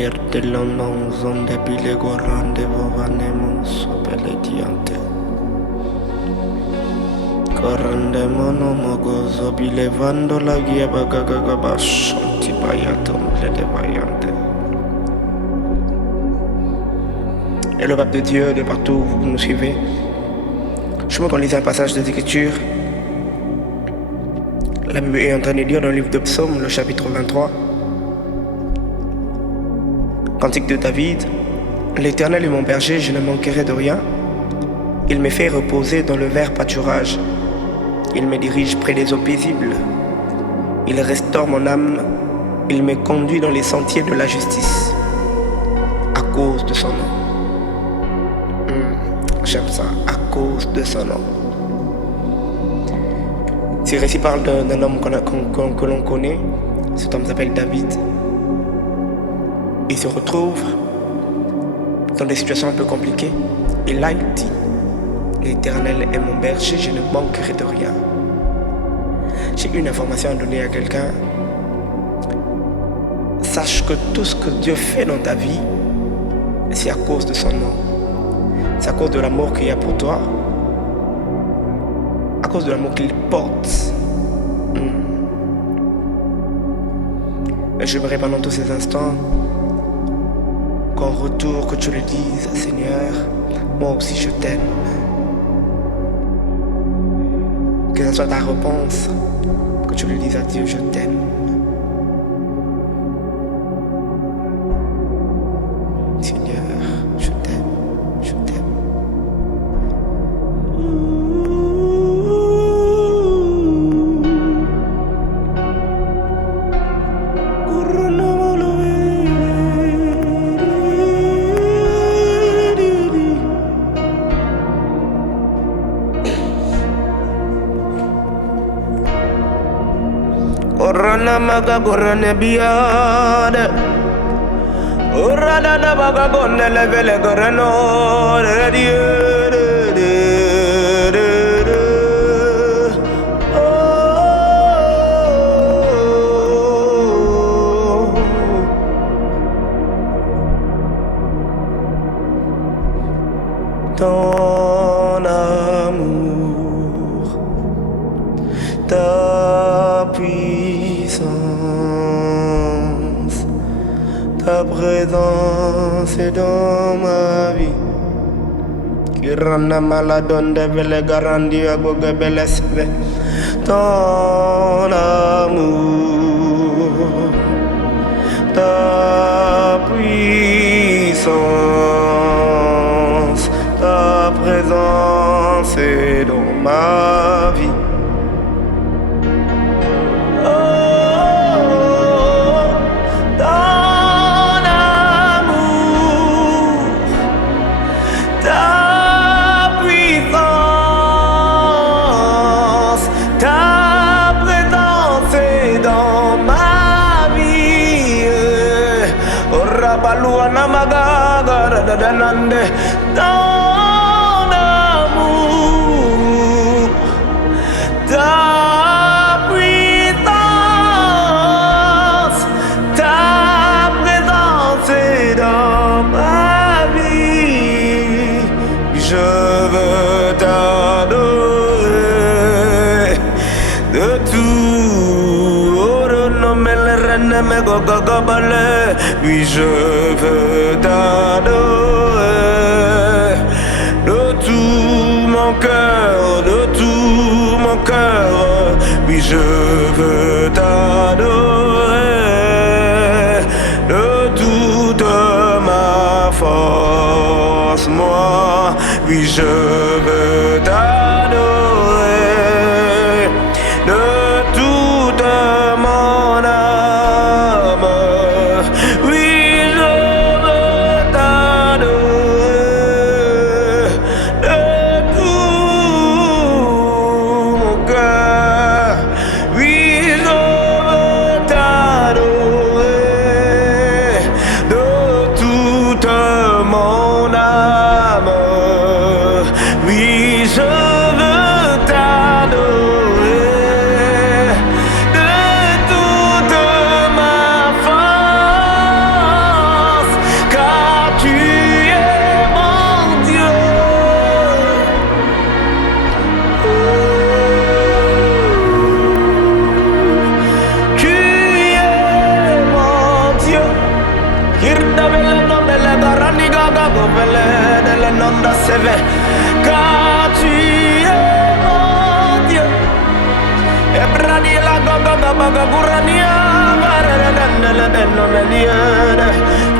Yertelamon zonde bile gorande vovanemon sopele diante. Corrende mono mogozo bile vando la via bagagaga bashanti bayatom de bayante. Et le pape de Dieu, de partout où vous nous suivez, je me lisais un passage des Écritures. La Bible est en train de lire dans le livre de Psaume, le chapitre 23. Cantique de David. L'Éternel est mon berger, je ne manquerai de rien. Il me fait reposer dans le vert pâturage. Il me dirige près des eaux paisibles. Il restaure mon âme. Il me conduit dans les sentiers de la justice. À cause de son nom. J'aime ça. À cause de son nom. Ce récit parle d'un homme que l'on connaît. Cet homme s'appelle David. Il se retrouve dans des situations un peu compliquées. Et là, il dit: l'Éternel est mon berger, je ne manquerai de rien. J'ai une information à donner à quelqu'un. Sache que tout ce que Dieu fait dans ta vie, c'est à cause de son nom. C'est à cause de l'amour qu'il y a pour toi. À cause de l'amour qu'il porte. Et j'aimerais pendant tous ces instants qu'en retour que tu le dises: Seigneur, moi aussi je t'aime. Que ce soit ta réponse, que tu le dises à Dieu: je t'aime. Seigneur, je t'aime, je t'aime. Orana maga gorane biade. Orana da maga gonne levele gorano ton amour, ta puissance, ta présence est dans ma vie. Kirana maladonde vele garandi agoge belesbe. Ton amour, ta puissance, ta présence est dans ma vie. Baluana magaga danande ton amour, ta puissance, ta présence est dans ma vie. Je veux t'adorer de tout. Oui, je veux t'adorer de tout mon cœur, de tout mon cœur. Oui, je veux t'adorer de toute ma force, moi. Oui, je veux t'adorer de toute mon âme. Mon âme, oui,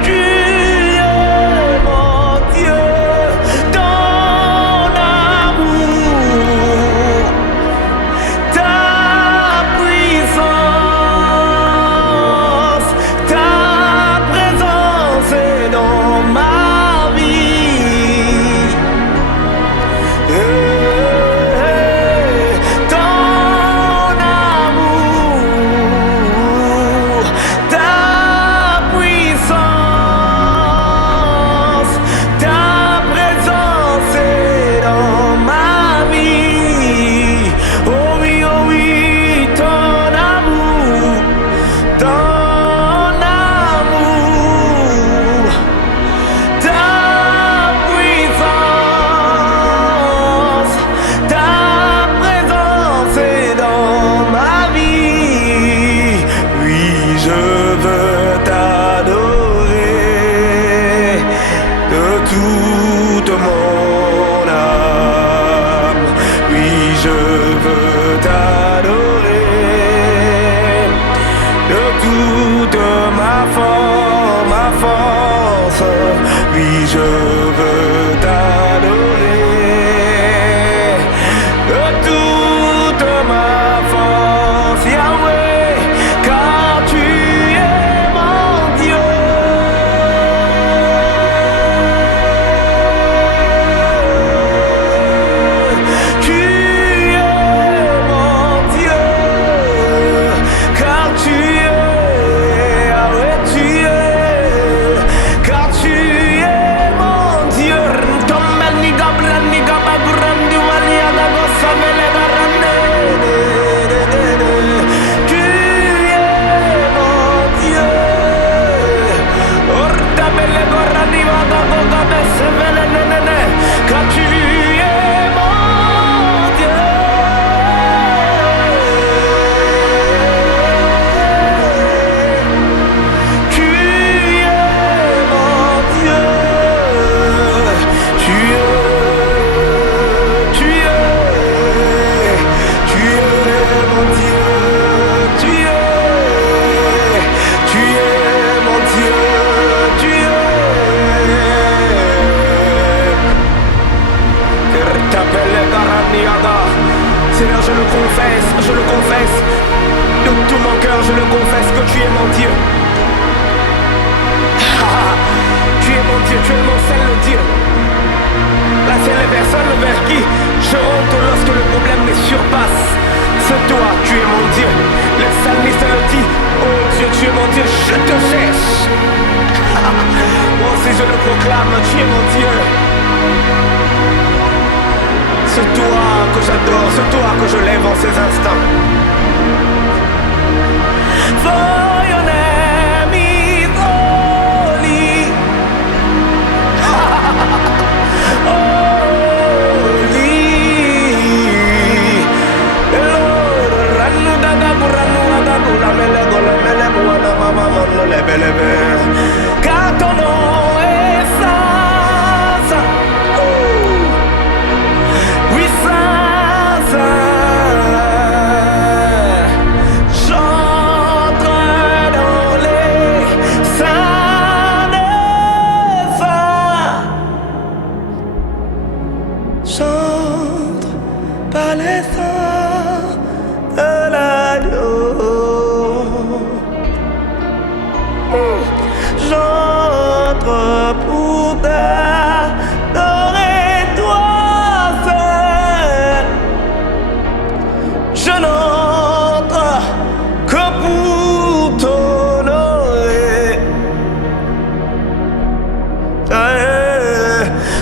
Tu es mon Dieu, ton amour, ta puissance, ta présence est dans ma vie. Ton amour, ta puissance, ta présence est dans ma vie. Oh oui, ton amour, ton amour, ta puissance, ta présence est dans ma vie. Oui, je veux t'adorer de toute mon âme. Oui, je veux t'adorer de toute ma force. Oui, je veux t'adorer de toute ma force, Yahweh, car tu es mon Dieu. Tu es mon Dieu, car tu es, Yahweh, tu es, car tu es mon Dieu. Tomani gabrani gabagrandi waliaga gosamele garande. Tu es mon Dieu. Orda bele gorani waga goga besevele nenene. Car tu es mon Dieu. Tu es mon Dieu. Tu es mon Dieu. Tu es mon Dieu. Seigneur, je le confesse, de tout mon cœur, je le confesse que tu es mon Dieu. Tu es mon Dieu, tu es mon seul Dieu. La seule personne vers qui je rentre lorsque le problème me surpasse. C'est toi, tu es mon Dieu. Le psalmiste le dit, oh Dieu, tu es mon Dieu, je te cherche. Oh, si je le proclame, tu es mon Dieu. C'est toi que j'adore, c'est toi que je lève en ces instants. For your name is holy. Holy. Lord, ranu dagabu ranu agabu la mele gola mele buana mama mono lebe lebe. Car ton nom est saint, saint. Oui, saint, saint. J'entre dans les saints des saints. J'entre par les saints de l'agneau. J'entre pour t'adorer, toi seul. Je n'entre que pour t'honorer.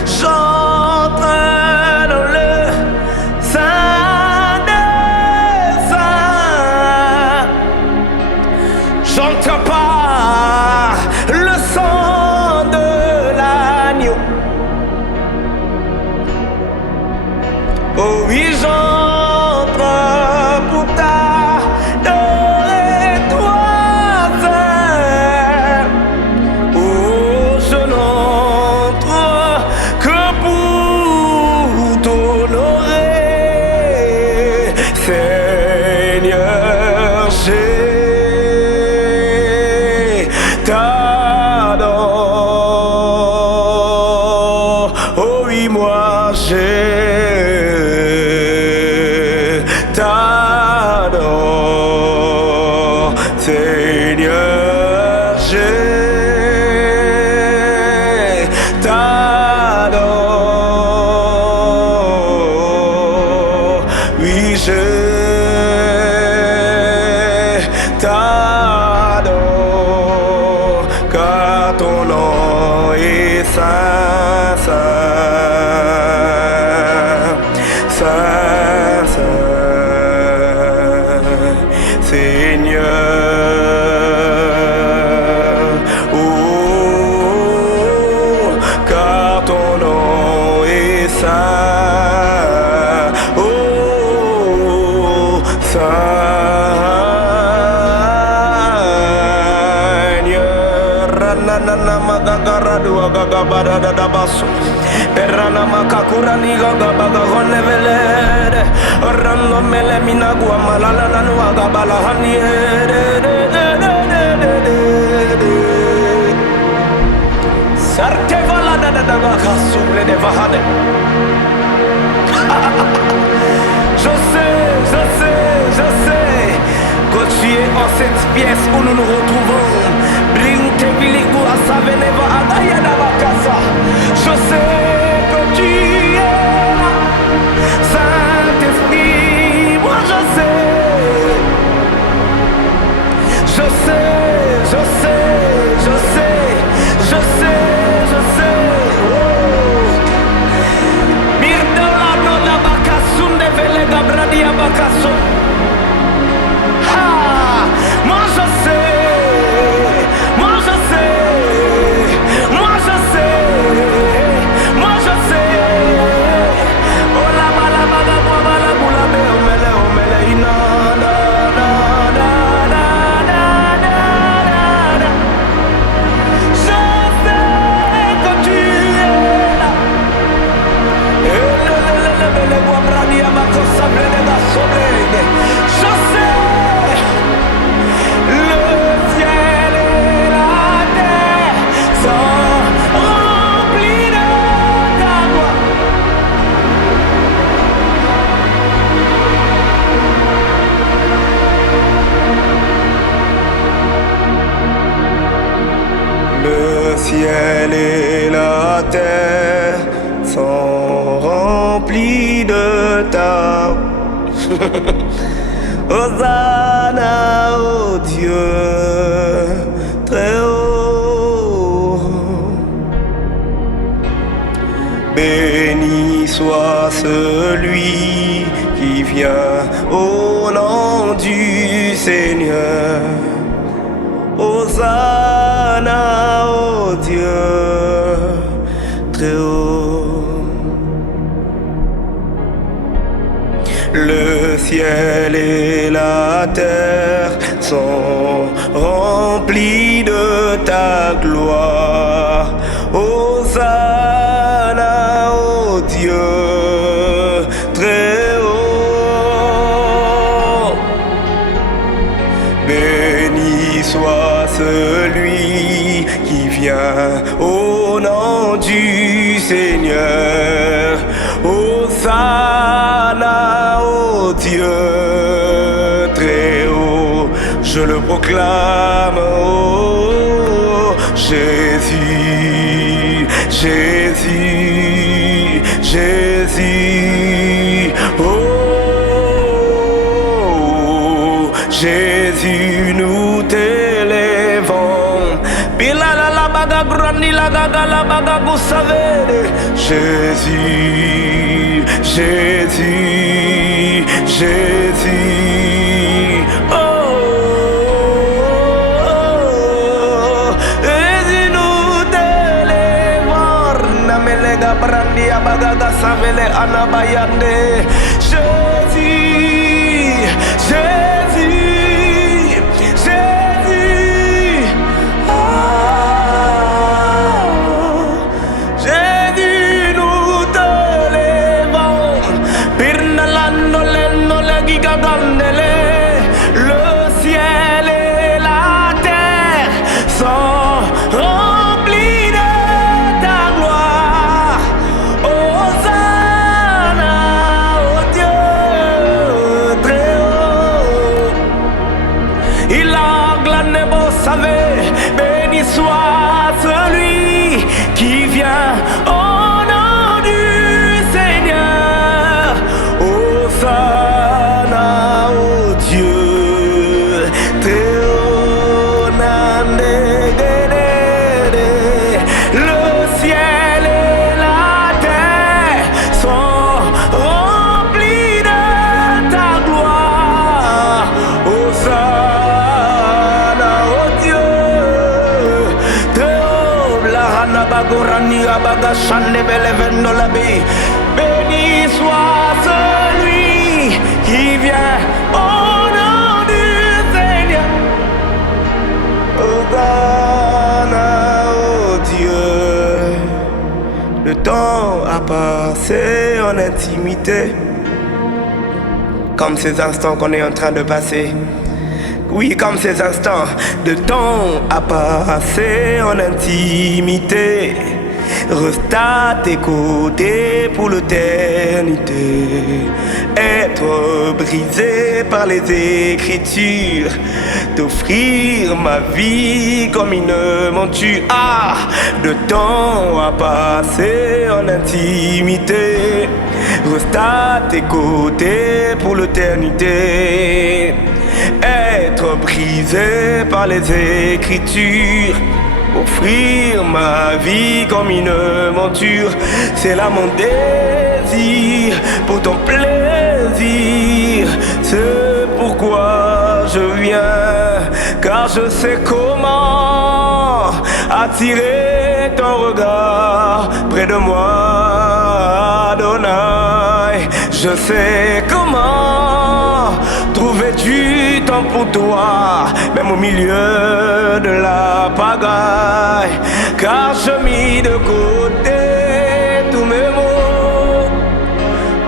J'entre dans le Saint des Saints. J'entre par le sang de l'agneau. Oh oui, j'entre pour t'adorer, toi seul. Oh, je n'entre que pour t'honorer, Seigneur Jésus. Oui, je t'adore, car ton nom est saint, saint, saint, saint, Seigneur. Oh, car ton nom est saint. Oh, Seigneur. Ranana magagaradu agagabada dabaso. Perana makakurani gagabaga honevelere. Rando mele minagua malala nanu agabala haniere. Sarte vala da bakasuble de vahane. Je sais que tu es en cette pièce où nous nous retrouvons. Bring tes biligu à Saveneva à Dayana Bakasa. Je sais que tu es là, Saint-Esprit. Moi je sais. Je sais. Mirdola no la bakasum de vele gabradia bakaso. Ha! Moi je sais. Oh la bala baga bala bula me omele ina na na na na na na na. Je sais que tu es là. Le guabradia bakosa blede da sobrede. Je sais. Le ciel et la terre sont remplis de ta gloire. Le ciel et la terre sont remplis de ta Hosanna au Dieu très haut. Béni soit celui qui vient au nom du Seigneur. Hosanna au Dieu très haut. Le ciel et la terre sont remplis de ta gloire. Hosanna au Dieu très haut. Béni soit celui qui vient au nom du Seigneur. Hosanna au Dieu très haut. Je le proclame, oh Jésus, Jésus, Jésus, oh Jésus, nous t'élèvons. Bilala la baga grandi la gaga la baga gousavere. Jésus, Jésus, Jésus, oh, Jésus nous t'élèvons. Namelega brandi abaga savele anabayande. Jésus, Jésus, Jésus, oh, Jésus nous t'élèvons. Pirnalando lendo le gigagandele. Le ciel et la terre sont remplis de ta gloire. Hosanna au Dieu très haut. Il a glané beau savait, béni soit celui qui vient au nom du Seigneur. Hosanna. temps à passer en intimité, comme ces instants qu'on est en train de passer. Oui, comme ces instants de temps à passer en intimité. Reste à tes côtés pour l'éternité. Être brisé par les écritures, t'offrir ma vie comme une monture. Ah, de temps à passer en intimité. Reste à tes côtés pour l'éternité. Être brisé par les écritures, offrir ma vie comme une monture. C'est là mon désir pour ton plaisir. C'est pourquoi je viens, car je sais comment attirer ton regard près de moi, Adonai. Je sais comment trouver du temps pour toi, même au milieu de la pagaille. Car je mis de côté tous mes mots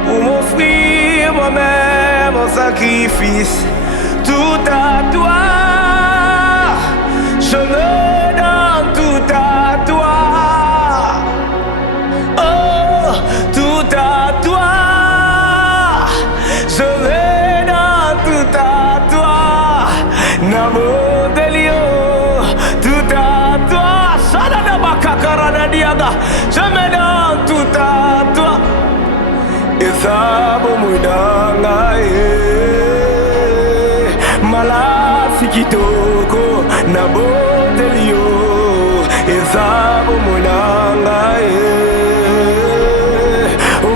pour m'offrir moi-même en sacrifice. Tout à toi, je me donne tout à toi. Oh, tout à toi, je me donne tout à toi. Namo Delio, tout à toi. Sadana Bakakarana Diaga, je me donne tout à toi. Et ça, bon, moudanga, Malasi Kitoko, Nabo Delio. Et ça, bon, moudanga,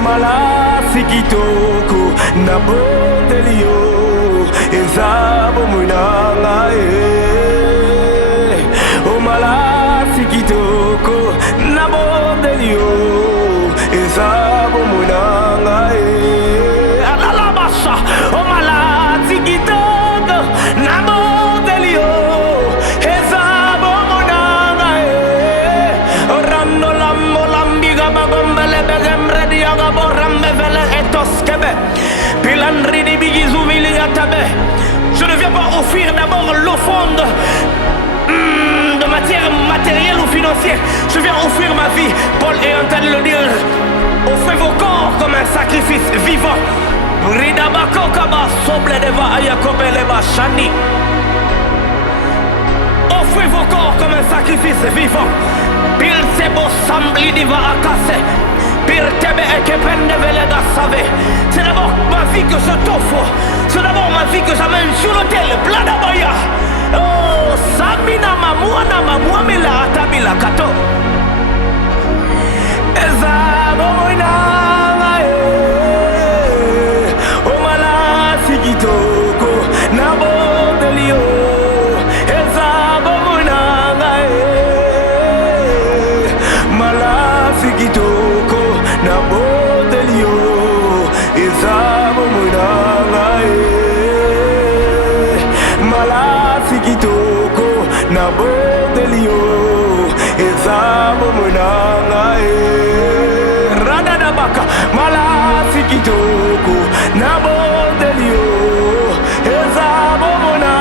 Malasi Kitoko, Nabo Delio. Et ça, bon, moudanga, Malasi Kitoko, Nabo Delio. Et ça, bon, moudanga, Alalabasha, Malasi Kitoko, Nabo Delio. Et ça, bon, moudanga, Orando Lambo Lambiga Bagombele Begembre Diaga Borambe Vele Etoskebe, Pilandri di Bigizu Viliatabe. Je ne viens pas offrir d'abord l'offrande de matière matérielle ou financière. Je viens offrir ma vie. Paul est en train de le dire. Offrez vos corps comme un sacrifice vivant. Offrez vos corps comme un sacrifice vivant. Pire c'est beau sambli diva akase. Pire tebe et kepende velega save. C'est d'abord ma vie que je t'offre. C'est d'abord ma vie que j'amène sur l'autel. Bladabaya. Oh, Samina Mamuana Mamuamela Atabila Kato. Ezabo Moina, Omala Sigitoko, Nabo Delio. Ezabo Moina, Mala Sigitoko, Nabo Delio. Ezabo Moina, Mala Sigitoko, Nabo Delio. Ezabo Moina, Radadabaka, Mala Sigitoko, Nabo Delio. Ezabo Moina,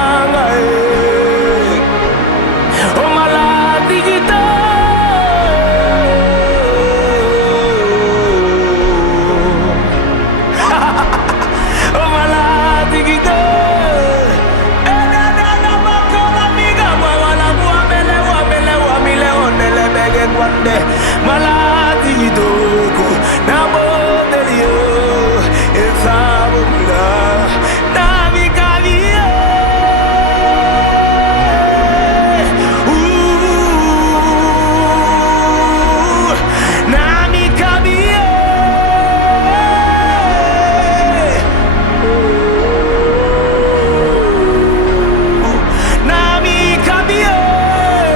Mala Sigitoko. Maladi doko, Nabo Delio. Ezabo Moina, Navi Kavie. Nami Kavie. Nami Kavie.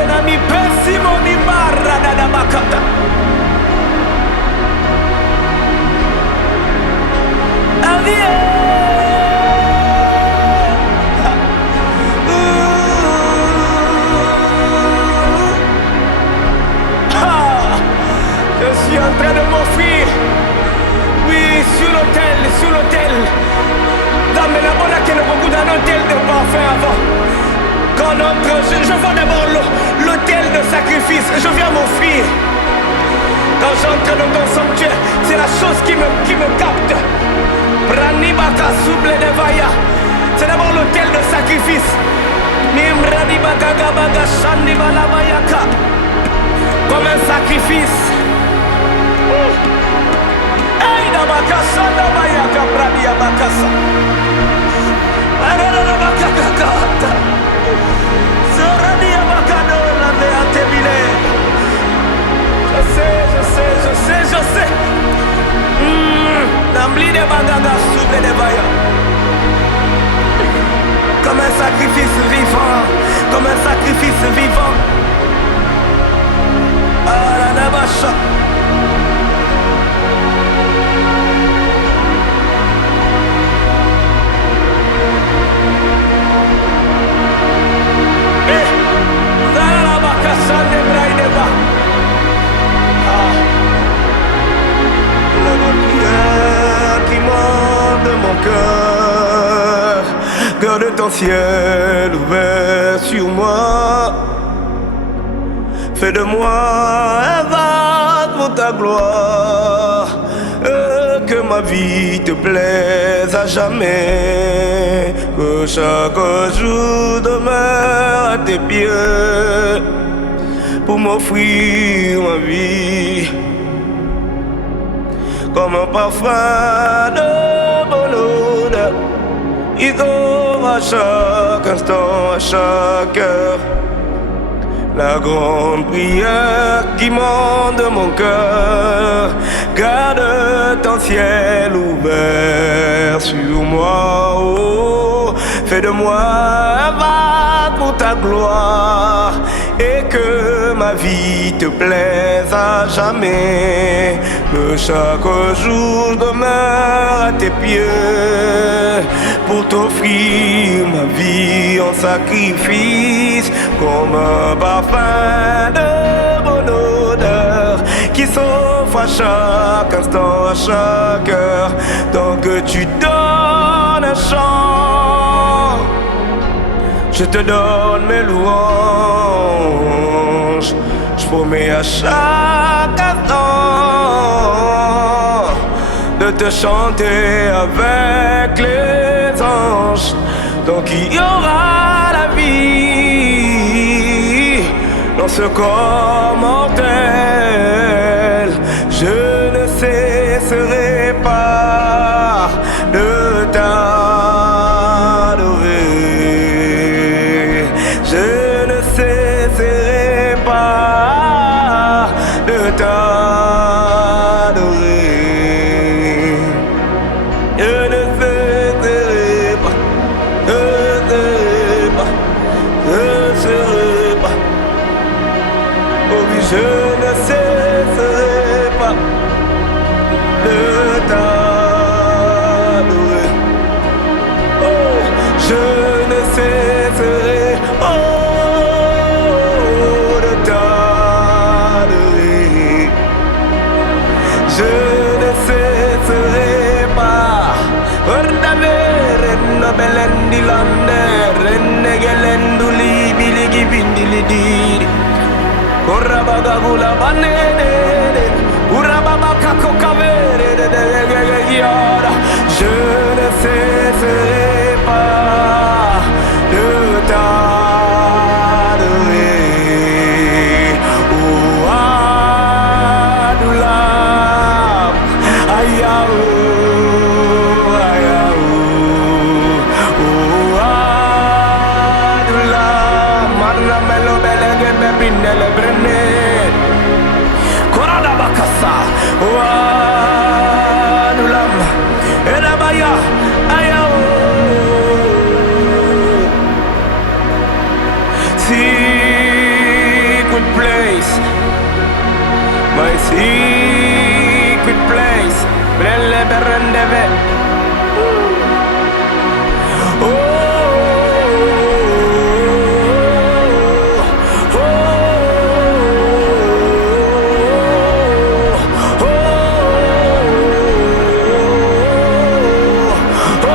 Nami Pessimo di Barra da Bacata. Je suis en train de l'hôtel de parfum avant. Quand on entre, je vois d'abord l'hôtel de sacrifice. Je viens m'offrir. Quand j'entre dans ton sanctuaire, c'est la chose qui me capte. Pranibaka souble de Vaya. C'est d'abord l'hôtel de sacrifice. Mimranibaka gabaga shandibalabayaka. Comme un sacrifice. Hey, Nabaka Sandabayaka Pradia Bakasa. Ararabaka Kakata. Zoradia Bakano la Beatebile. Je sais. Nambli de Bagaga souble de Vaya. Comme un sacrifice vivant. Comme un sacrifice vivant. Aranabasha. Qui monte mon cœur, garde ton ciel ouvert sur moi. Fais de moi un vase pour ta gloire, que ma vie te plaise à jamais, que chaque jour demeure à tes pieds, pour m'offrir ma vie. Comme un parfum de bonne odeur, idole à chaque instant, à chaque heure. La grande prière qui monte de mon cœur, garde ton ciel ouvert sur moi. Oh, fais de moi un vase pour ta gloire, et que ma vie te plaise à jamais, que chaque jour demeure à tes pieds, pour t'offrir ma vie en sacrifice, comme un parfum de bonne odeur, qui s'offre à chaque instant, à chaque heure, tant que tu donnes un chant. Je te donne mes louanges, je promets à chaque instant de te chanter avec les anges. Donc il y aura la vie dans ce corps mortel. Je ne cesserai pas de t'adorer. Je ne cesserai pas de t'adorer. Je ne cesserai pas, je ne cesserai pas. Oh oui, je ne cesserai pas de t'adorer. Oh, je ne cesserai, oh, de t'adorer. Je ne cesserai pas. Ordavere no belendi lande, renne gelenduli biligi bindili diri. Korabaga gula banene, urababa kokavere de yara. Je ne cesserai pas de t'adorer. Oh Adulam, ayahu, ayahu. Oh Adulam, marna melo belege bebindele brene. Korada bakasa, oh Adulam, edabaya, ayahu. Secret place, my secret place. Brelle berendeve. Oh, oh, oh, oh, oh, oh.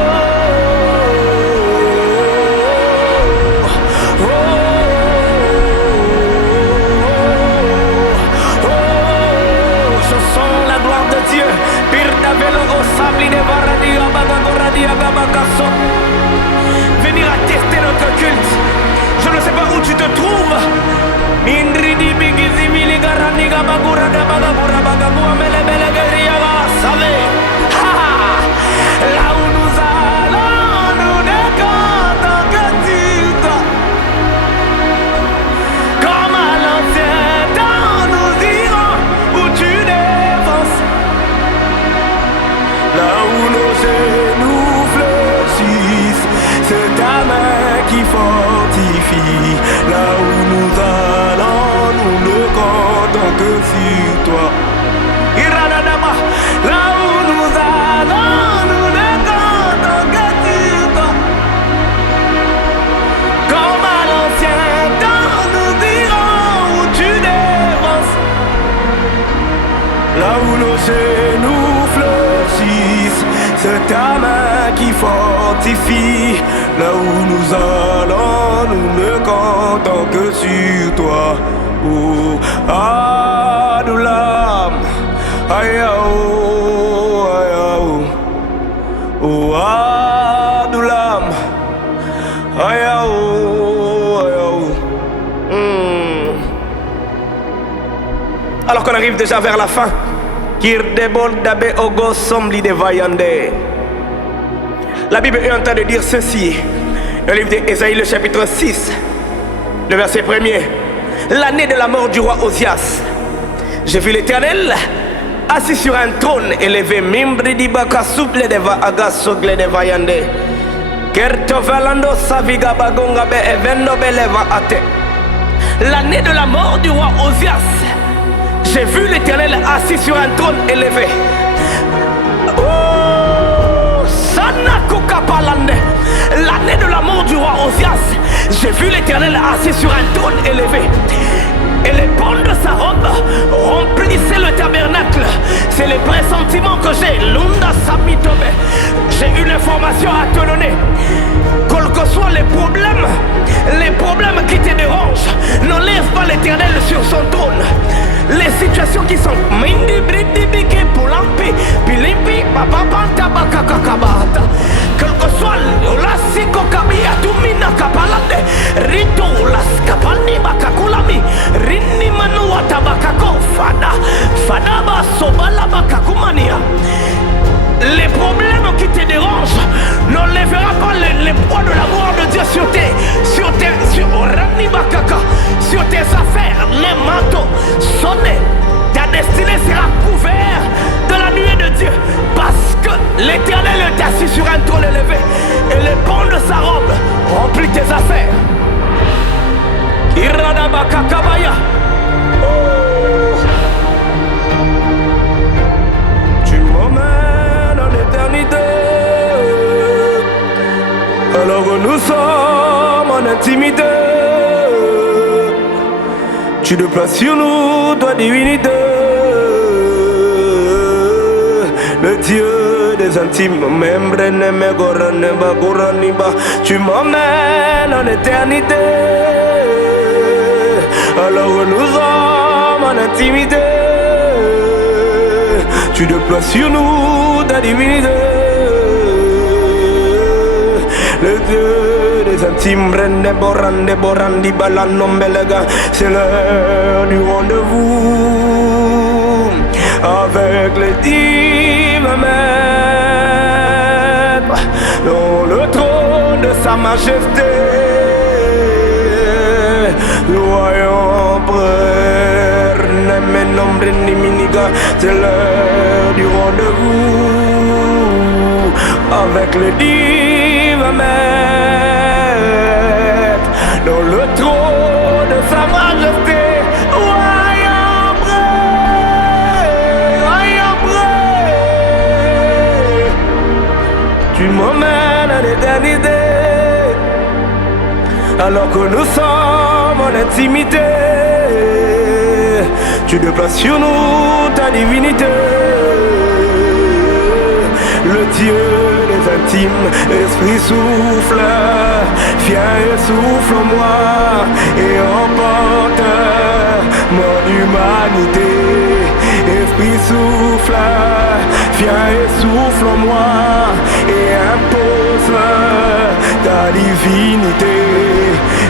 fortifie. Là où nous allons, nous ne comptons que sur toi. Iranadama, là où nous allons, nous ne comptons que sur toi. Comme à l'ancien temps, nous dirons où tu dévances. Là où nos genoux fléchissent, c'est ta main qui fortifie. Là où nous allons, nous ne comptons que sur toi. Oh, Adulam, Ayao, Ayao, oh, Adulam, Ayao, Ayao. Alors qu'on arrive déjà vers la fin, la Bible est en train de dire ceci. Le livre d'Ésaïe, le chapitre 6, le verset 1er. L'année de la mort du roi Osias, j'ai vu l'Éternel assis sur un trône élevé. L'année de la mort du roi Osias, j'ai vu l'Éternel assis sur un trône élevé. Oh, l'année de la mort du roi Osias, j'ai vu l'Éternel assis sur un trône élevé. Et les pans de sa robe remplissaient le tabernacle. C'est les pressentiments que j'ai. Lunda Samitobe. J'ai une information à te donner. Quels que soient les problèmes qui te dérangent, n'enlève pas l'Éternel sur son trône. Les situations qui sont Mindi Bridi Biki Poulampi Pilimpi Bababanta Bakakakabata. Quel que soit la Sikokabia Tumina Kapalande Rito Las Kapani Bakakulami Rini Manua Tabakako Fada Fadaba Sobala Bakakumania. Les problèmes qui te dérangent n'enlèvera pas les poids de la gloire de Dieu sur tes affaires, les manteaux sonnés. Ta destinée sera couverte de la nuée de Dieu, parce que l'Éternel est assis sur un trône élevé et les pans de sa robe remplissent tes affaires. Iradabakakabaya. Tu m'emmènes en éternité, alors que nous sommes en intimité. Tu te places sur nous, toi divinité, le Dieu des intimes. Tu m'emmènes en éternité, alors que nous sommes en intimité. Tu te places sur nous, ta divinité, le Dieu des intimes. C'est l'heure du rendez-vous avec les divins maîtres dans le trône de sa majesté. Voyons c'est l'heure du rendez-vous avec les divins maîtres dans le trône de sa majesté. Tu m'emmènes à l'éternité, alors que nous sommes en intimité. Tu te places sur nous, ta divinité, le Dieu des intimes. Esprit souffle, viens et souffle en moi et emporte mon humanité. Esprit souffle, viens et souffle en moi et impose ta divinité.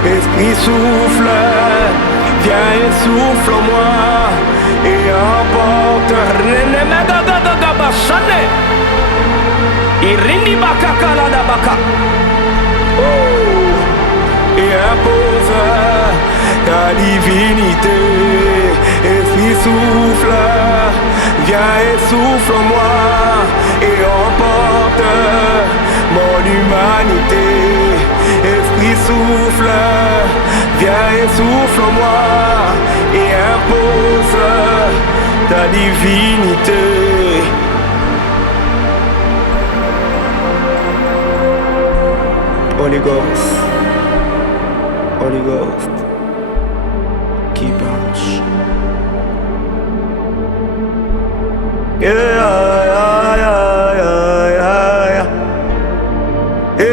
Esprit souffle, viens et souffle en moi et emporte Irindi Bakakala Baka. Et impose ta divinité. Esprit souffle, viens et souffle en moi et emporte mon humanité. Esprit souffle, viens et souffle en moi et impose ta divinité. Holy Ghost, Holy Ghost, qui marche. Yeah, yeah, yeah, yeah, yeah. Yeah,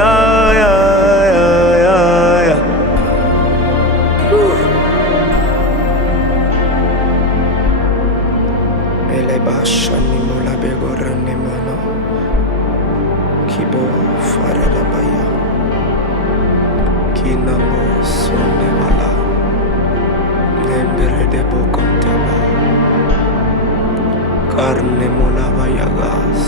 yeah, yeah, yeah, yeah. Ele basha ni mola begora ni mano. Kibo farada baya. Kinamo sonne wala. Nembere de bokonteba. Carne mola vayagas.